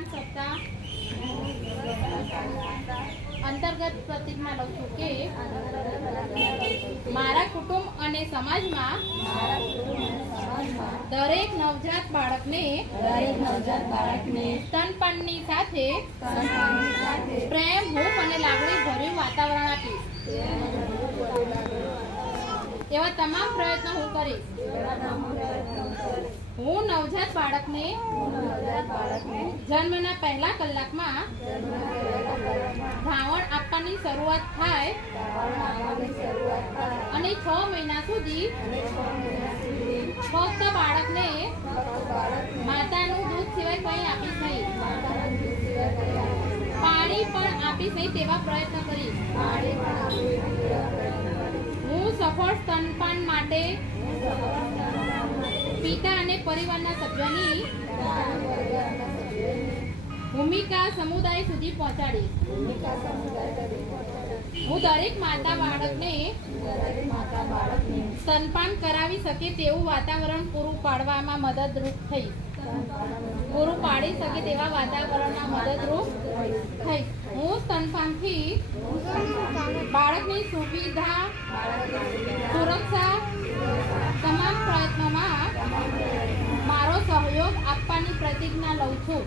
સ્તનપાન સપ્તાહ અંતર્ગત પ્રતિજ્ઞા લઉં છું કે મારા કુટુંબ અને સમાજમાં દરેક નવજાત બાળકને સ્તનપાનની સાથે પ્રેમ, હૂંફ અને લાગણી ભર્યું વાતાવરણ આપીશ. એવા તમામ પ્રયત્નો હું કરીશ. હું નવજાત બાળકને જન્મના પહેલા કલાકમાં ધાવણ આપવાની શરૂઆત થાય અને 6 મહિના સુધી ફક્ત બાળકને માતાનું દૂધ સિવાય કંઈ આપીશ નહીં. પાણી પણ આપીશ નહીં તેવા પ્રયત્ન કરીશ. હું સફળ સ્તનપાન માટે પિતા અને પરિવારના સભ્યોની ભૂમિકા સમુદાય સુધી પહોંચાડીશ. હું દરેક માતા બાળકને સ્તનપાન કરાવી શકે તેવું વાતાવરણ પૂરું પાડવામાં મદદરૂપ થઈશ. હું સ્તનપાનથી બાળકની સુવિધા, સુરક્ષા તમામ પ્રયત્નોમાં મારો સહયોગ આપવાની પ્રતિજ્ઞા લઉં છું.